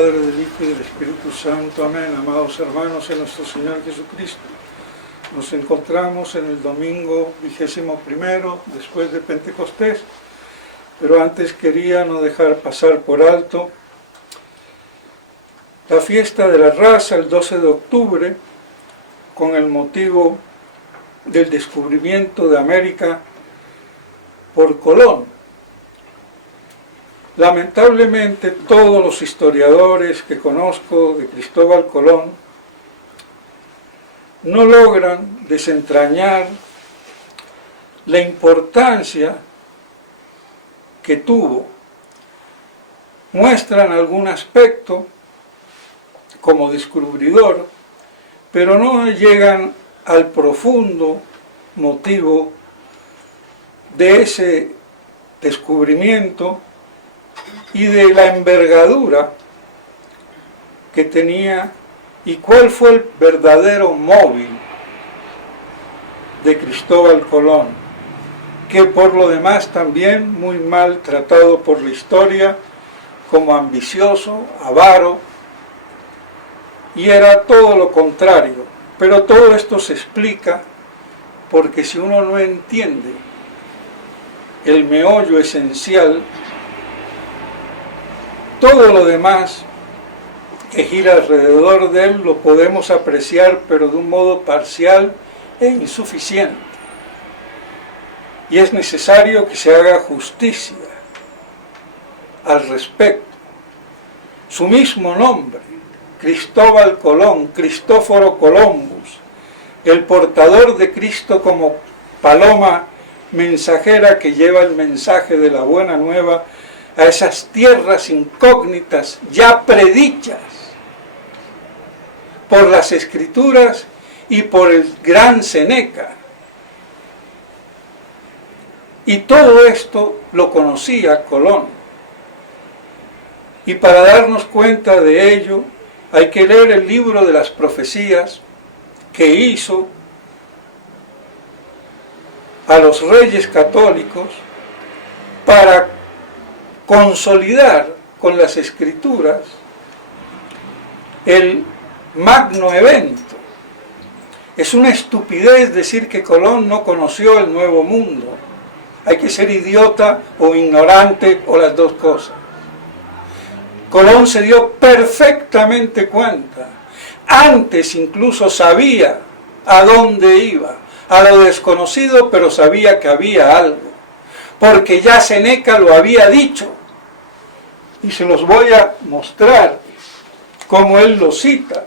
Padre, del Hijo y del Espíritu Santo. Amén. Amados hermanos en nuestro Señor Jesucristo, nos encontramos en el domingo 21º después de Pentecostés, pero antes quería no dejar pasar por alto la fiesta de la raza el 12 de octubre, con el motivo del descubrimiento de América por Colón. Lamentablemente, todos los historiadores que conozco de Cristóbal Colón no logran desentrañar la importancia que tuvo. Muestran algún aspecto como descubridor, pero no llegan al profundo motivo de ese descubrimiento y de la envergadura que tenía y cuál fue el verdadero móvil de Cristóbal Colón, que por lo demás también muy mal tratado por la historia como ambicioso, avaro, y era todo lo contrario. Pero todo esto se explica porque si uno no entiende el meollo esencial, todo lo demás que gira alrededor de él lo podemos apreciar, pero de un modo parcial e insuficiente. Y es necesario que se haga justicia al respecto. Su mismo nombre, Cristóbal Colón, Cristóforo Columbus, el portador de Cristo como paloma mensajera que lleva el mensaje de la buena nueva a esas tierras incógnitas ya predichas por las Escrituras y por el gran Séneca. Y todo esto lo conocía Colón. Y para darnos cuenta de ello, hay que leer el libro de las profecías que hizo a los reyes católicos para consolidar con las Escrituras el magno evento. Es una estupidez decir que Colón no conoció el Nuevo Mundo. Hay que ser idiota o ignorante o las dos cosas. Colón se dio perfectamente cuenta. Antes incluso sabía a dónde iba, a lo desconocido, pero sabía que había algo, porque ya Séneca lo había dicho. Y se los voy a mostrar como él lo cita.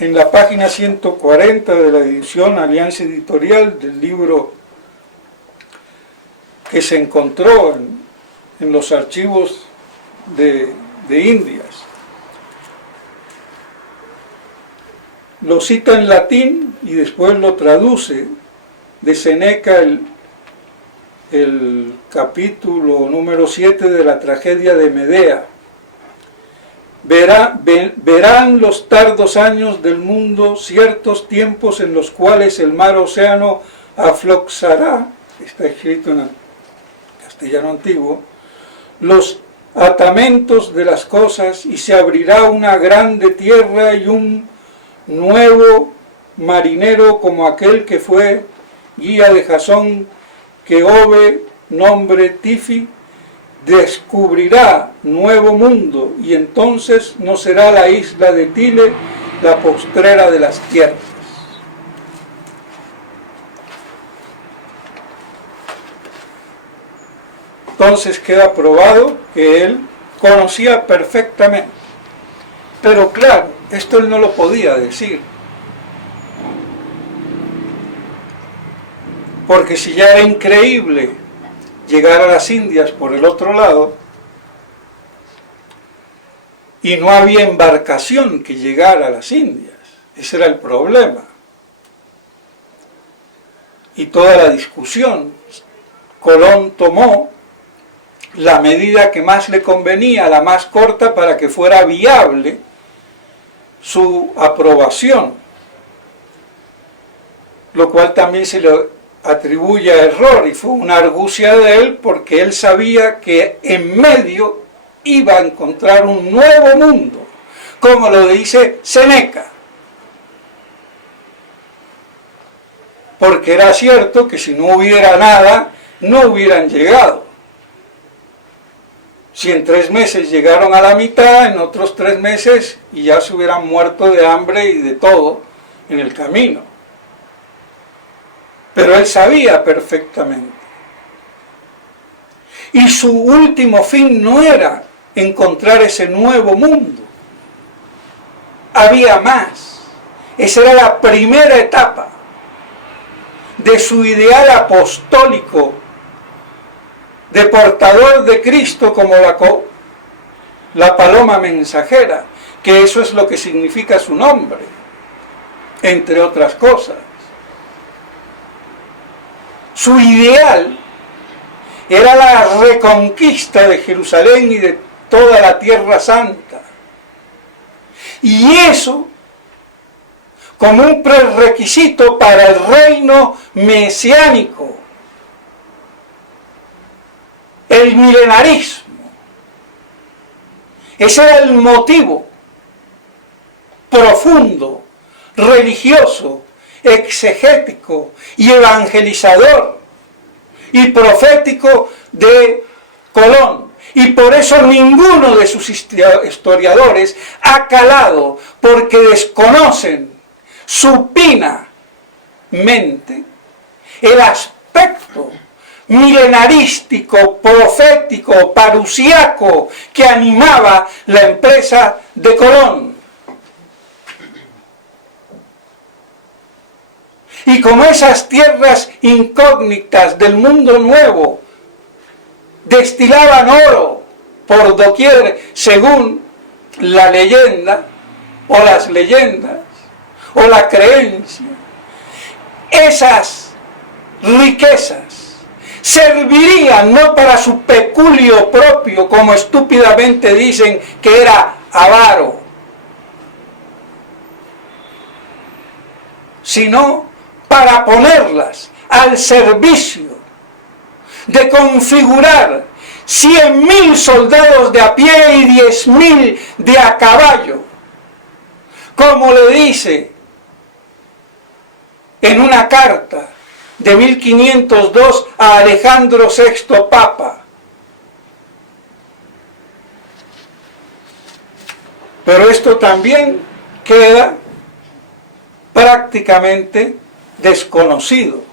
En la página 140 de la edición Alianza Editorial del libro que se encontró en los archivos de Indias. Lo cita en latín y después lo traduce de Séneca el capítulo número 7 de la tragedia de Medea. Verán los tardos años del mundo ciertos tiempos en los cuales el mar océano afloxará, está escrito en castellano antiguo, los atamentos de las cosas, y se abrirá una grande tierra y un nuevo marinero como aquel que fue guía de Jasón, que Obe, nombre Tifi, descubrirá nuevo mundo, y entonces no será la isla de Tile la postrera de las tierras. Entonces queda probado que él conocía perfectamente. Pero claro, esto él no lo podía decir. Porque si ya era increíble llegar a las Indias por el otro lado, y no había embarcación que llegara a las Indias, ese era el problema. Y toda la discusión, Colón tomó la medida que más le convenía, la más corta, para que fuera viable su aprobación, lo cual también se le atribuye a error y fue una argucia de él porque él sabía que en medio iba a encontrar un nuevo mundo, como lo dice Séneca. Porque era cierto que si no hubiera nada, no hubieran llegado. Si en 3 meses llegaron a la mitad, en otros 3 meses y ya se hubieran muerto de hambre y de todo en el camino. Pero él sabía perfectamente. Y su último fin no era encontrar ese nuevo mundo. Había más. Esa era la primera etapa de su ideal apostólico, de portador de Cristo como la paloma mensajera, que eso es lo que significa su nombre, entre otras cosas. Su ideal era la reconquista de Jerusalén y de toda la Tierra Santa. Y eso como un prerequisito para el reino mesiánico, el milenarismo. Ese era el motivo profundo, religioso, exegético y evangelizador y profético de Colón. Y por eso ninguno de sus historiadores ha calado, porque desconocen supinamente el aspecto milenarístico, profético, parusiaco que animaba la empresa de Colón. Y como esas tierras incógnitas del mundo nuevo destilaban oro por doquier según la leyenda o las leyendas o la creencia, esas riquezas servirían no para su peculio propio, como estúpidamente dicen que era avaro, sino para ponerlas al servicio de configurar 100.000 soldados de a pie y 10.000 de a caballo, como le dice en una carta de 1502 a Alejandro VI Papa. Pero esto también queda prácticamente desconocido.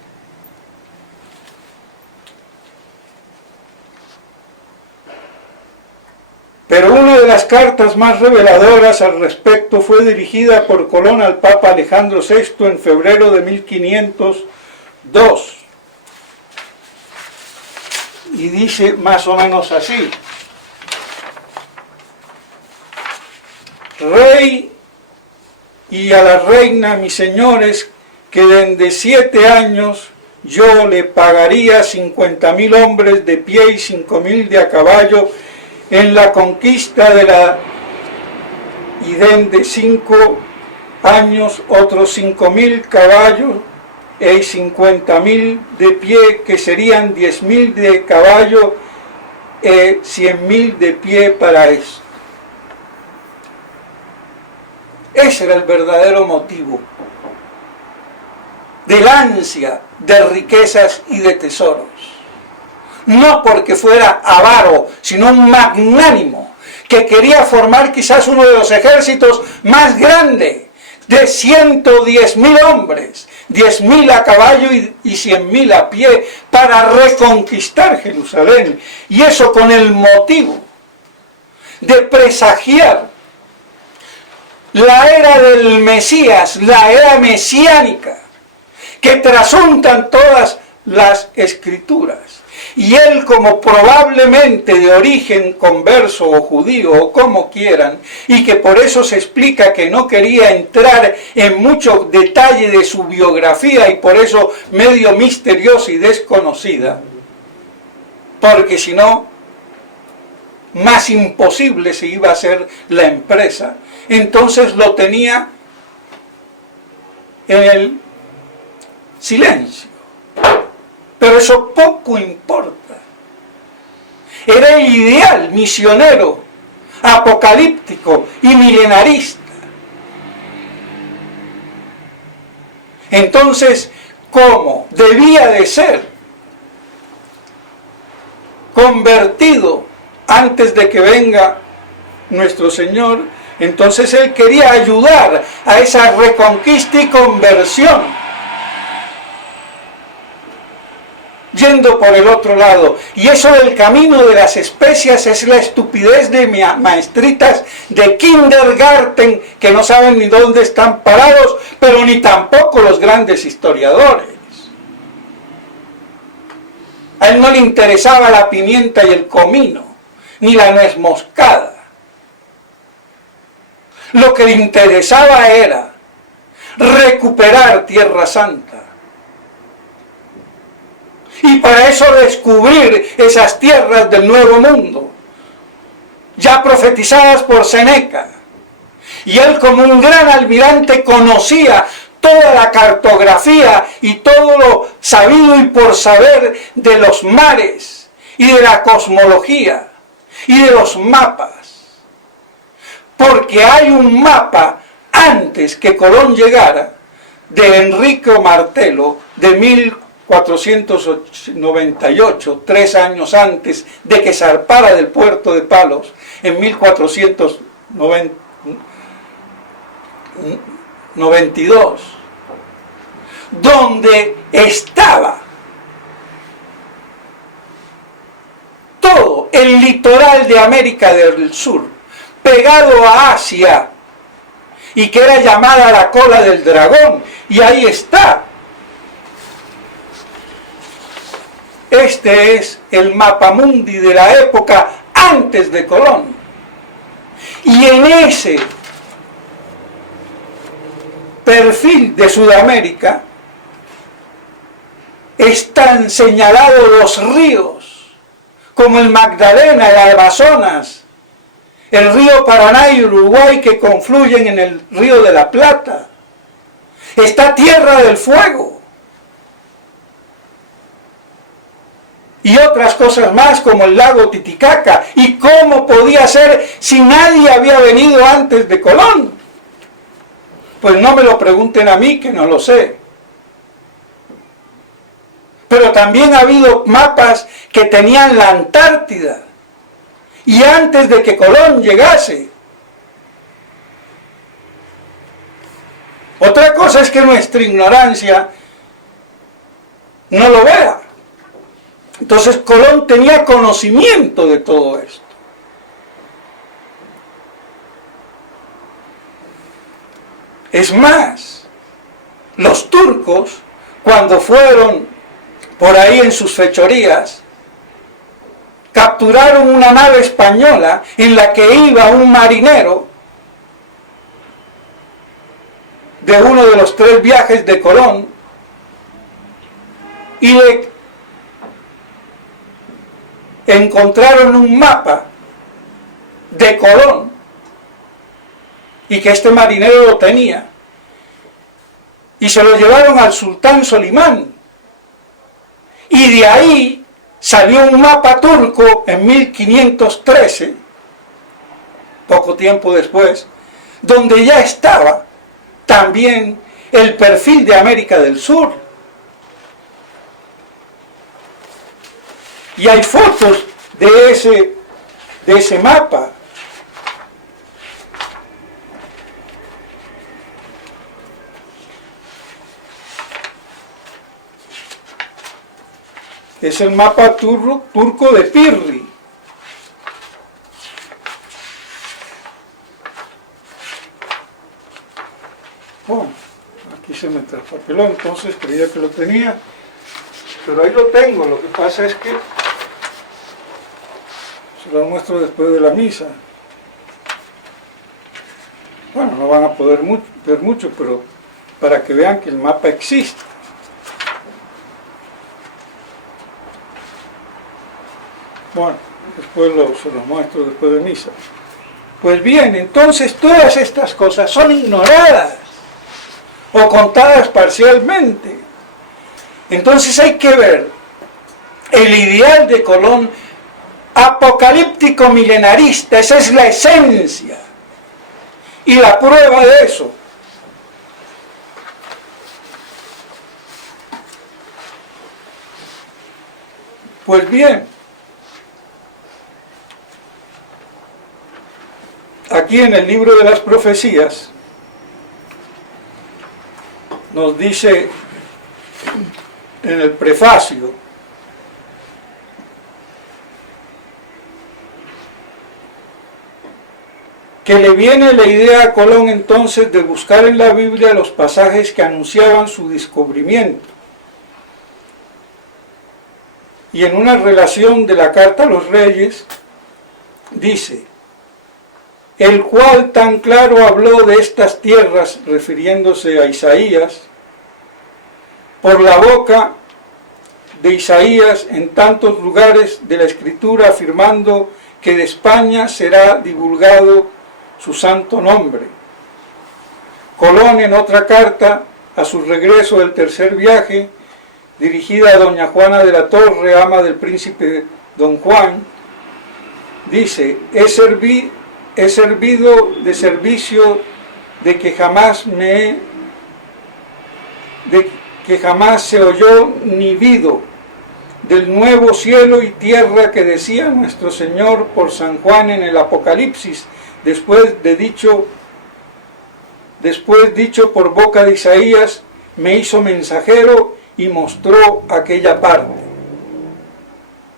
Pero una de las cartas más reveladoras al respecto fue dirigida por Colón al Papa Alejandro VI en febrero de 1502. Y dice más o menos así: Rey y a la reina, mis señores, que desde 7 años yo le pagaría 50.000 hombres de pie y 5.000 de a caballo en la conquista de la y de 5 años otros 5.000 caballos y 50.000 de pie, que serían 10.000 de caballo y 100.000 de pie para esto. Ese era el verdadero motivo del ansia de riquezas y de tesoros. No porque fuera avaro, sino un magnánimo que quería formar quizás uno de los ejércitos más grandes, de 110.000 hombres, 10.000 a caballo y 100.000 a pie, para reconquistar Jerusalén. Y eso con el motivo de presagiar la era del Mesías, la era mesiánica, que trasuntan todas las escrituras. Y él, como probablemente de origen converso o judío o como quieran, y que por eso se explica que no quería entrar en mucho detalle de su biografía y por eso medio misteriosa y desconocida, porque si no, más imposible se iba a hacer la empresa, entonces lo tenía en el silencio. Pero eso poco importa. Era el ideal misionero, apocalíptico y milenarista. Entonces, ¿cómo debía de ser convertido antes de que venga nuestro Señor? Entonces Él quería ayudar a esa reconquista y conversión, yendo por el otro lado. Y eso del camino de las especias es la estupidez de maestritas de kindergarten que no saben ni dónde están parados, pero ni tampoco los grandes historiadores. A él no le interesaba la pimienta y el comino, ni la nuez moscada. Lo que le interesaba era recuperar Tierra Santa. Y para eso descubrir esas tierras del Nuevo Mundo, ya profetizadas por Séneca. Y él, como un gran almirante, conocía toda la cartografía y todo lo sabido y por saber de los mares y de la cosmología y de los mapas. Porque hay un mapa antes que Colón llegara de Enrique Martelo de 1498, 3 años antes de que zarpara del puerto de Palos en 1492, donde estaba todo el litoral de América del Sur pegado a Asia, y que era llamada la cola del dragón, y ahí está. Este es el mapamundi de la época antes de Colón, y en ese perfil de Sudamérica están señalados los ríos, como el Magdalena, el Amazonas, el río Paraná y Uruguay, que confluyen en el río de la Plata. Está Tierra del Fuego. Y otras cosas más, como el lago Titicaca. ¿Y cómo podía ser si nadie había venido antes de Colón? Pues no me lo pregunten a mí, que no lo sé. Pero también ha habido mapas que tenían la Antártida. Y antes de que Colón llegase. Otra cosa es que nuestra ignorancia no lo vea. Entonces Colón tenía conocimiento de todo esto. Es más, los turcos, cuando fueron por ahí en sus fechorías, capturaron una nave española en la que iba un marinero de uno de los 3 viajes de Colón, y le encontraron un mapa de Colón, y que este marinero lo tenía, y se lo llevaron al sultán Solimán, y de ahí salió un mapa turco en 1513, poco tiempo después, donde ya estaba también el perfil de América del Sur. Y hay fotos de ese mapa. Es el mapa turco de Pirri. Bueno, aquí se me traspapeló, entonces creía que lo tenía, pero ahí lo tengo. Lo que pasa es que se lo muestro después de la misa. Bueno, no van a poder ver mucho, pero para que vean que el mapa existe. Bueno, después se los muestro después de misa. Pues bien, entonces todas estas cosas son ignoradas o contadas parcialmente. Entonces hay que ver El ideal de Colón, apocalíptico milenarista, esa es la esencia. Y la prueba de eso. Pues bien, aquí en el libro de las profecías nos dice en el prefacio que le viene la idea a Colón entonces de buscar en la Biblia los pasajes que anunciaban su descubrimiento. Y en una relación de la carta a los reyes dice: el cual tan claro habló de estas tierras, refiriéndose a Isaías, por la boca de Isaías en tantos lugares de la Escritura, afirmando que de España será divulgado su santo nombre. Colón, en otra carta a su regreso del tercer viaje, dirigida a doña Juana de la Torre, ama del príncipe don Juan, dice: he servido de servicio de que jamás se oyó ni vido, del nuevo cielo y tierra que decía nuestro Señor por San Juan en el Apocalipsis, después dicho por boca de Isaías, me hizo mensajero y mostró aquella parte.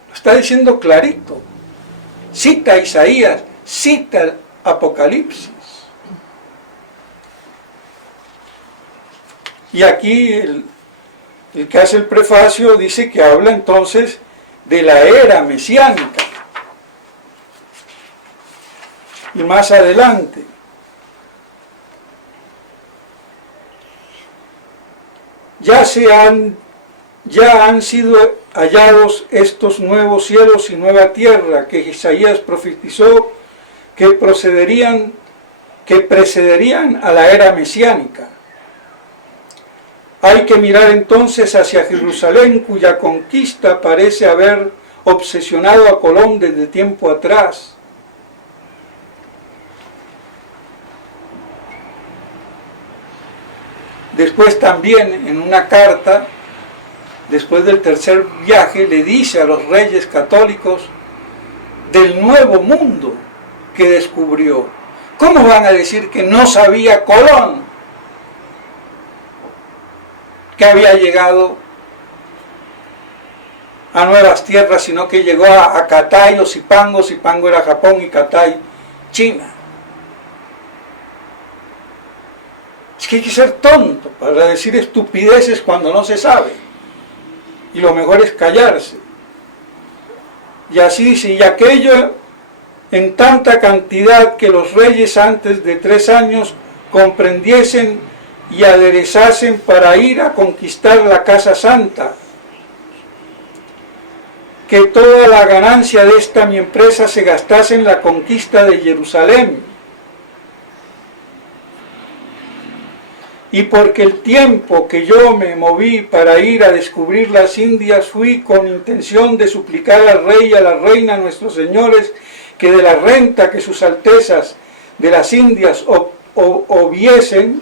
Lo está diciendo clarito. Cita a Isaías, cita el Apocalipsis. Y aquí el que hace el prefacio dice que habla entonces de la era mesiánica. Y más adelante, ya han sido hallados estos nuevos cielos y nueva tierra que Isaías profetizó que precederían a la era mesiánica. Hay que mirar entonces hacia Jerusalén, cuya conquista parece haber obsesionado a Colón desde tiempo atrás. Después también, en una carta, después del tercer viaje, le dice a los reyes católicos del nuevo mundo que descubrió. ¿Cómo van a decir que no sabía Colón que había llegado a nuevas tierras, sino que llegó a Catay o Zipango? Zipango era Japón y Catay China. Es que hay que ser tonto para decir estupideces cuando no se sabe. Y lo mejor es callarse. Y así dice: y aquello en tanta cantidad que los reyes antes de 3 años comprendiesen y aderezasen para ir a conquistar la casa santa. Que toda la ganancia de esta mi empresa se gastase en la conquista de Jerusalén. Y porque el tiempo que yo me moví para ir a descubrir las Indias, fui con intención de suplicar al rey y a la reina, nuestros señores, que de la renta que sus altezas de las Indias obiesen,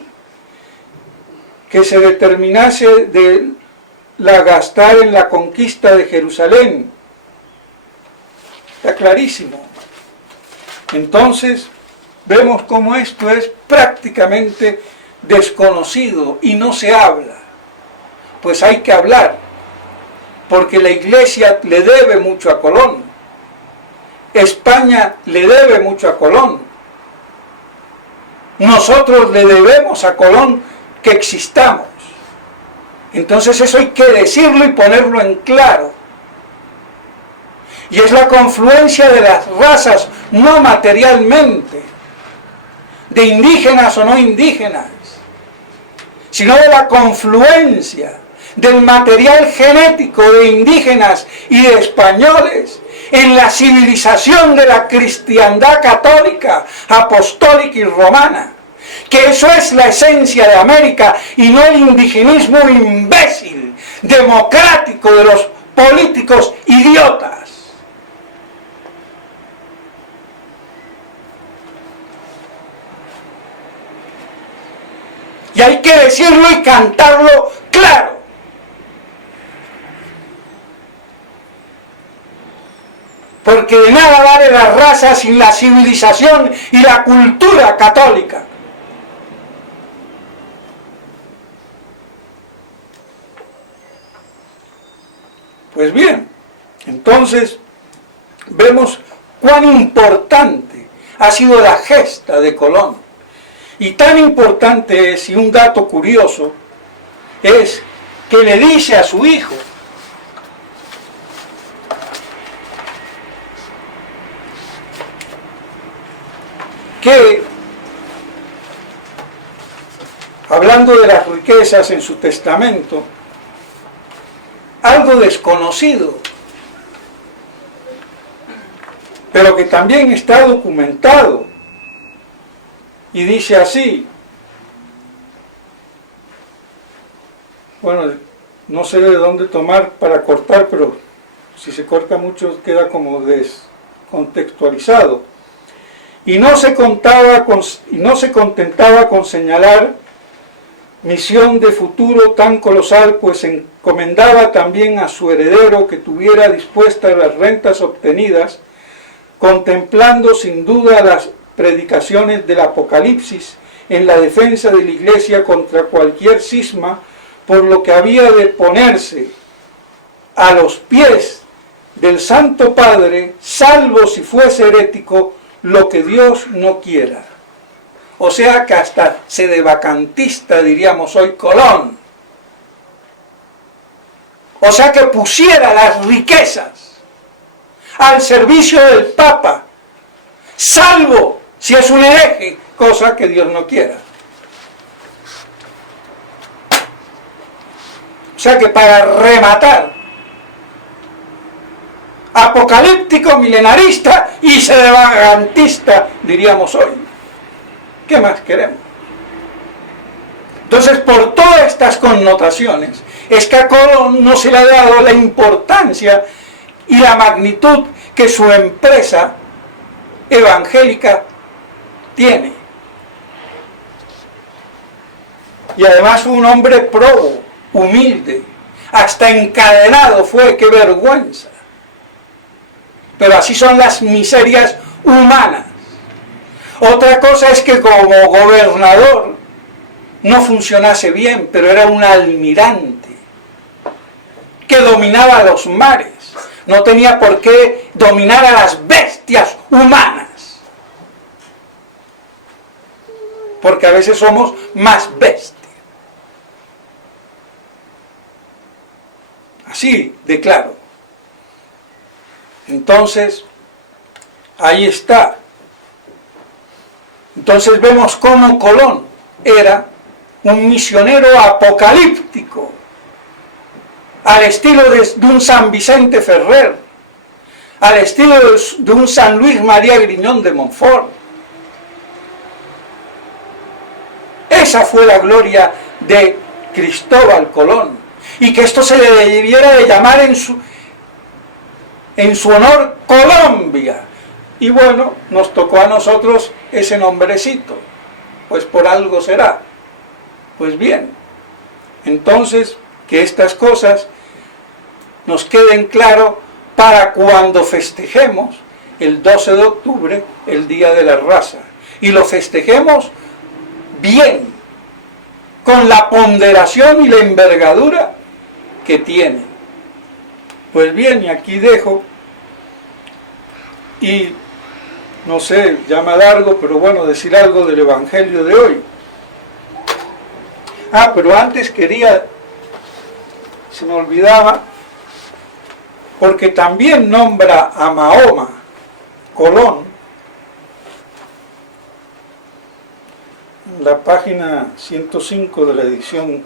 que se determinase de la gastar en la conquista de Jerusalén. Está clarísimo. Entonces, vemos cómo esto es prácticamente desconocido y no se habla. Pues hay que hablar, porque la Iglesia le debe mucho a Colón. España le debe mucho a Colón. Nosotros le debemos a Colón que existamos. Entonces eso hay que decirlo y ponerlo en claro. Y es la confluencia de las razas, no materialmente, de indígenas o no indígenas, sino de la confluencia del material genético de indígenas y de españoles en la civilización de la cristiandad católica, apostólica y romana. Que eso es la esencia de América y no el indigenismo imbécil, democrático de los políticos idiotas. Y hay que decirlo y cantarlo claro. Porque de nada vale la raza sin la civilización y la cultura católica. Pues bien, entonces vemos cuán importante ha sido la gesta de Colón. Y tan importante es, y un dato curioso, es que le dice a su hijo, que, hablando de las riquezas en su testamento, algo desconocido, pero que también está documentado, y dice así, bueno, no sé de dónde tomar para cortar, pero si se corta mucho queda como descontextualizado. Y no se contentaba con señalar misión de futuro tan colosal, pues encomendaba también a su heredero que tuviera dispuestas las rentas obtenidas, contemplando sin duda las predicaciones del Apocalipsis en la defensa de la Iglesia contra cualquier cisma, por lo que había de ponerse a los pies del Santo Padre, salvo si fuese herético, lo que Dios no quiera. O sea que hasta sedevacantista, diríamos hoy, Colón. O sea que pusiera las riquezas al servicio del Papa, salvo si es un hereje, cosa que Dios no quiera. O sea que para rematar, apocalíptico, milenarista y sedevacantista, diríamos hoy. ¿Qué más queremos? Entonces, por todas estas connotaciones, es que a Colón no se le ha dado la importancia y la magnitud que su empresa evangélica tiene. Y además fue un hombre probo, humilde, hasta encadenado fue, qué vergüenza. Pero así son las miserias humanas. Otra cosa es que como gobernador no funcionase bien, pero era un almirante que dominaba los mares. No tenía por qué dominar a las bestias humanas, porque a veces somos más bestias. Así de claro. Entonces, ahí está. Entonces vemos cómo Colón era un misionero apocalíptico, al estilo de un San Vicente Ferrer, al estilo de un San Luis María Griñón de Montfort. Esa fue la gloria de Cristóbal Colón, y que esto se le debiera de llamar en su honor Colombia. Y bueno, nos tocó a nosotros ese nombrecito, pues por algo será. Pues bien, entonces que estas cosas nos queden claro para cuando festejemos el 12 de octubre, el Día de la Raza, y lo festejemos bien, con la ponderación y la envergadura que tiene. Pues bien, y aquí dejo, y no sé, llama largo, pero bueno, decir algo del Evangelio de hoy. Pero antes quería, se me olvidaba, porque también nombra a Mahoma, Colón, en la página 105 de la edición,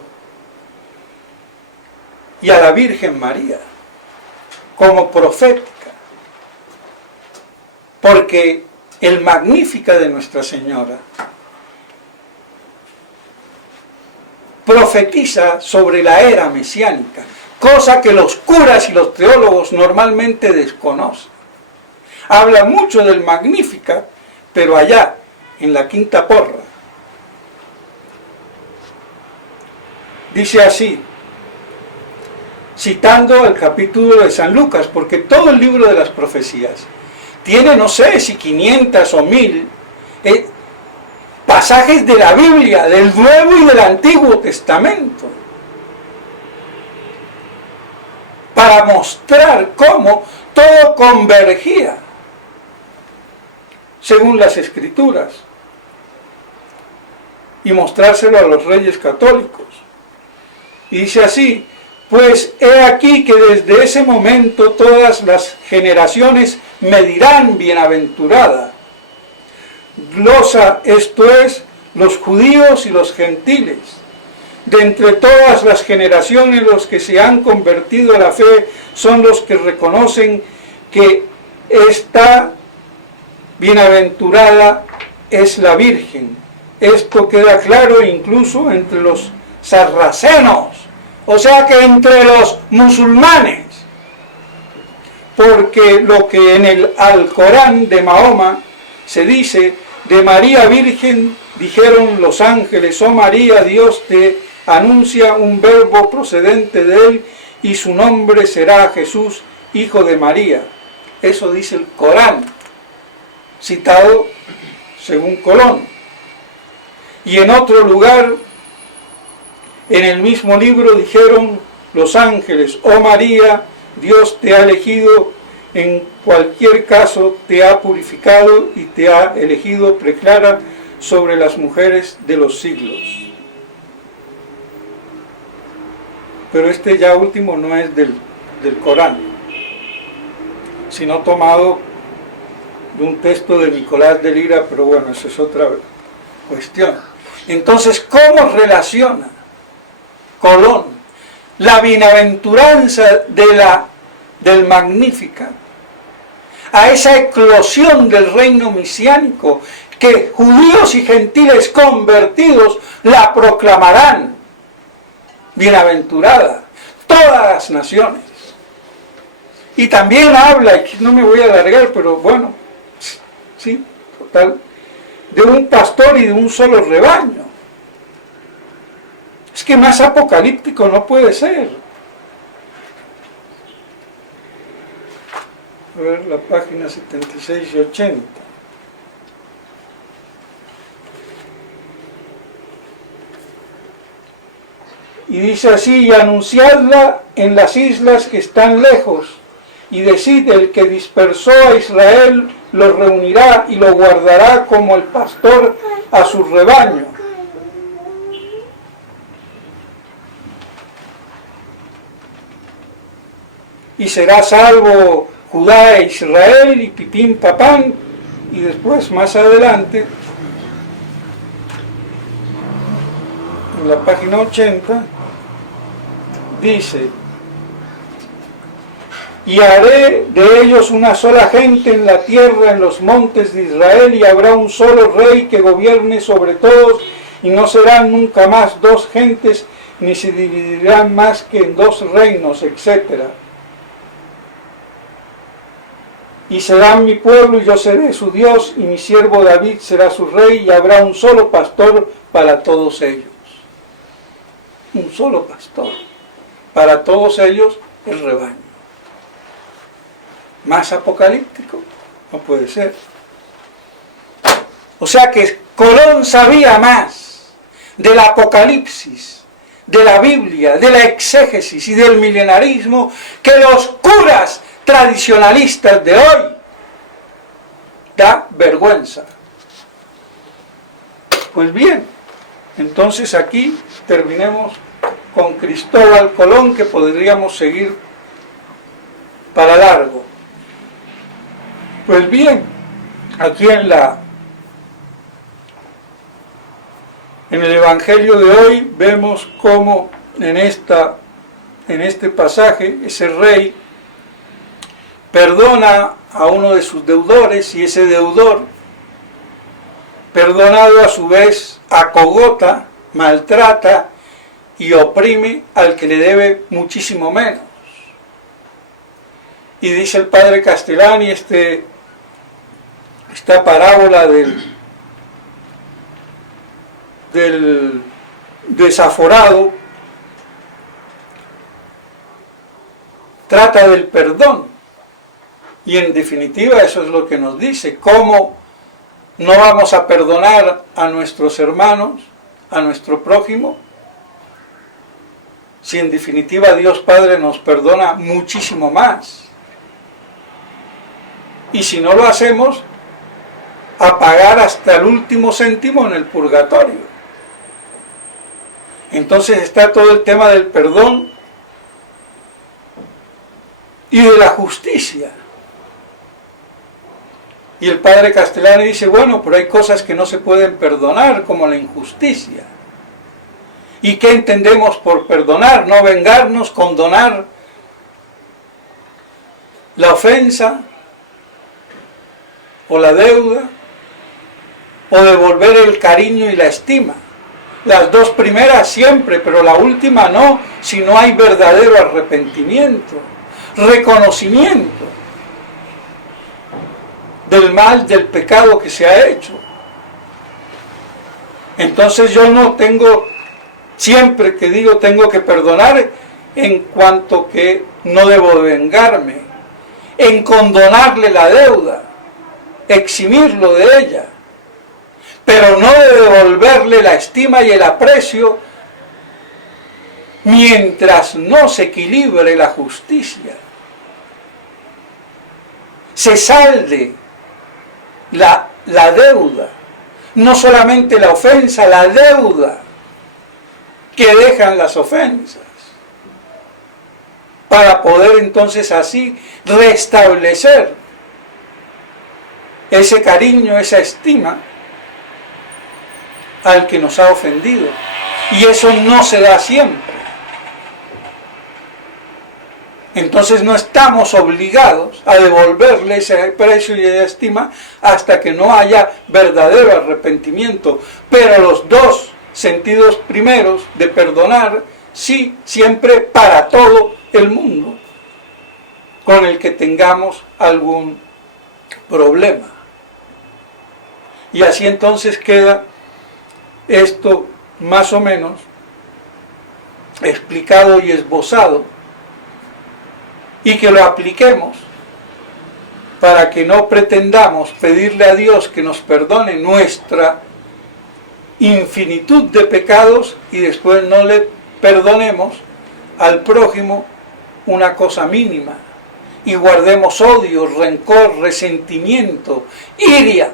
y a la Virgen María, como profética, porque el Magnífica de Nuestra Señora profetiza sobre la era mesiánica, cosa que los curas y los teólogos normalmente desconocen. Habla mucho del Magnificat, pero allá, en la quinta porra. Dice así, citando el capítulo de San Lucas, porque todo el libro de las profecías tiene, no sé si 500 o 1000 pasajes de la Biblia, del Nuevo y del Antiguo Testamento, para mostrar cómo todo convergía según las Escrituras y mostrárselo a los reyes católicos. Y dice así, pues he aquí que desde ese momento todas las generaciones me dirán bienaventurada. Glosa, esto es, los judíos y los gentiles. De entre todas las generaciones los que se han convertido a la fe son los que reconocen que esta bienaventurada es la Virgen. Esto queda claro incluso entre los sarracenos, o sea que entre los musulmanes, porque lo que en el Alcorán de Mahoma se dice, de María Virgen dijeron los ángeles, oh María, Dios te anuncia un verbo procedente de él y su nombre será Jesús, hijo de María. Eso dice el Corán, citado según Colón. Y en otro lugar, en el mismo libro dijeron los ángeles, oh María, Dios te ha elegido, en cualquier caso te ha purificado y te ha elegido preclara sobre las mujeres de los siglos. Pero este ya último no es del Corán, sino tomado de un texto de Nicolás de Lira, pero bueno, esa es otra cuestión. Entonces, ¿cómo relaciona Colón la bienaventuranza del Magnificat a esa eclosión del reino mesiánico, que judíos y gentiles convertidos la proclamarán bienaventurada, todas las naciones? Y también habla, y no me voy a alargar, pero bueno, sí, total, de un pastor y de un solo rebaño. Es que más apocalíptico no puede ser. A ver, la página 76 y 80. Y dice así, y anunciadla en las islas que están lejos, y decid, el que dispersó a Israel lo reunirá y lo guardará como el pastor a su rebaño. Y será salvo Judá e Israel, y pipín papán, y después más adelante, en la página 80, dice, y haré de ellos una sola gente en la tierra, en los montes de Israel, y habrá un solo rey que gobierne sobre todos, y no serán nunca más dos gentes, ni se dividirán más que en dos reinos, etc. Y serán mi pueblo, y yo seré su Dios, y mi siervo David será su rey, y habrá un solo pastor para todos ellos. Un solo pastor. Para todos ellos el rebaño. Más apocalíptico no puede ser. O sea que Colón sabía más del Apocalipsis, de la Biblia, de la exégesis y del milenarismo que los curas tradicionalistas de hoy. Da vergüenza. Pues bien, entonces aquí terminemos con Cristóbal Colón, que podríamos seguir para largo. Pues bien, aquí en el Evangelio de hoy vemos cómo en este pasaje ese rey perdona a uno de sus deudores, y ese deudor, perdonado a su vez, acogota, maltrata y oprime al que le debe muchísimo menos. Y dice el padre Castellani esta parábola del desaforado, trata del perdón, y en definitiva eso es lo que nos dice: cómo no vamos a perdonar a nuestros hermanos, a nuestro prójimo, si en definitiva Dios Padre nos perdona muchísimo más. Y si no lo hacemos, a pagar hasta el último céntimo en el purgatorio. Entonces está todo el tema del perdón y de la justicia. Y el padre Castellani dice, bueno, pero hay cosas que no se pueden perdonar, como la injusticia. ¿Y qué entendemos por perdonar? No vengarnos, condonar la ofensa o la deuda, o devolver el cariño y la estima. Las dos primeras siempre, pero la última no, si no hay verdadero arrepentimiento, reconocimiento del mal, del pecado que se ha hecho. Entonces yo no tengo, siempre que digo tengo que perdonar, en cuanto que no debo vengarme, en condonarle la deuda, eximirlo de ella, pero no de devolverle la estima y el aprecio mientras no se equilibre la justicia, se salde la deuda, no solamente la ofensa, la deuda que dejan las ofensas, para poder entonces así restablecer ese cariño, esa estima al que nos ha ofendido. Y eso no se da siempre. Entonces no estamos obligados a devolverle ese precio y esa estima hasta que no haya verdadero arrepentimiento. Pero los dos sentidos primeros de perdonar, sí, siempre para todo el mundo con el que tengamos algún problema. Y así entonces queda esto más o menos explicado y esbozado, y que lo apliquemos para que no pretendamos pedirle a Dios que nos perdone nuestra infinitud de pecados y después no le perdonemos al prójimo una cosa mínima y guardemos odio, rencor, resentimiento, iria.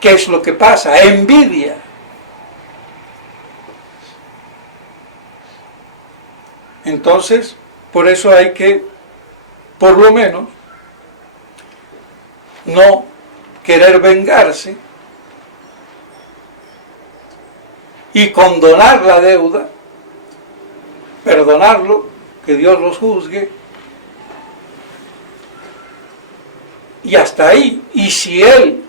¿Qué es lo que pasa? Envidia. Entonces, por eso hay que, por lo menos, no querer vengarse y condonar la deuda, perdonarlo, que Dios los juzgue, y hasta ahí. Y si él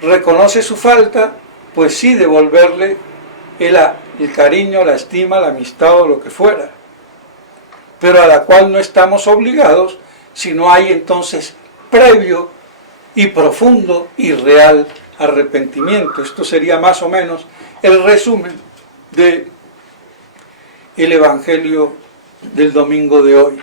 reconoce su falta, pues sí devolverle el cariño, la estima, la amistad o lo que fuera, pero a la cual no estamos obligados si no hay entonces previo y profundo y real arrepentimiento. Esto sería más o menos el resumen del Evangelio del domingo de hoy.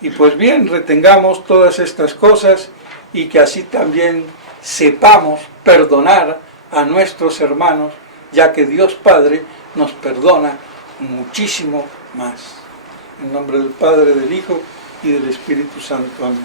Y pues bien, retengamos todas estas cosas y que así también sepamos perdonar a nuestros hermanos, ya que Dios Padre nos perdona muchísimo más. En nombre del Padre, del Hijo y del Espíritu Santo. Amén.